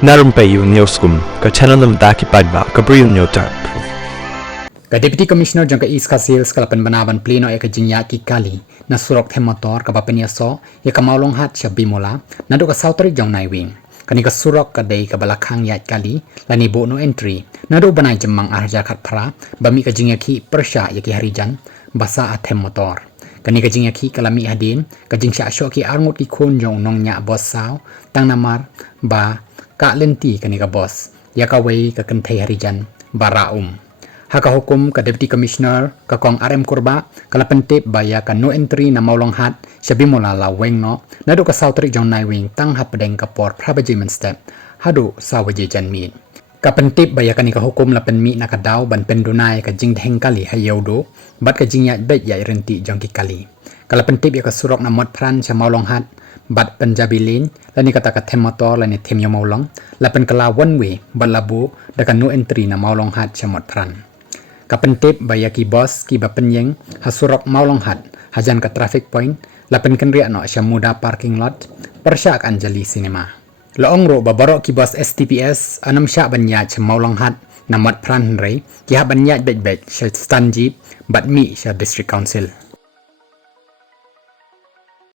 Narumpayu Neoskum, ka Chananam Daki Padba, Gabriel Nyotarp. Ka Deputy Commissioner jang ka East Sales kalapan banaban pleno ay ka jinya ki kali na surok the motor ka papeniaso ya ka maulong hat siya bimola na do ka Southern jang naiwing kani ka surok ka day ka balakang ya kali lani bo no entry na do banay jamang arja kat para bami ka jinya ki persya ya ki harijan basa at the motor kani ka jinya ki kalami hadin ka jing sya ki arngut ki kon jong nong nya boss sao tang namar ba ka lenti kani ka boss ya ka way ka kentay harijan baraum haka hukum ka Deputy Commissioner ka kong RM Kurba kala pentip baya ka no entry na maulong hat siya bimola la weng no nado ka Southern John Naiwing tang hapdeng ka por prabajiman step hado sa waje janmin ka pentip baya ka ni ka hukum la penmi na ka daw ban pendunay ka jing dheng kali hayawdo bat ka jing ya bet ya irenti jong ki kali kala pentip ya ka surok na mod pran siya maulong hat bat penjabilin lani kata ka them motor lani them yo maulong la pen kala one way balabu da ka no entry na maulong hat siya mod pran kapentip baya ki bos ki bapenyeng hasurok maulong hat hajan ka traffic point lapen kenria no siya muda parking lot persyak anjali cinema loong ro babaro ki bos STPS anam sya banya siya maulong hat namat pran rei ki ha banya bet siya stand jeep bat mi siya district council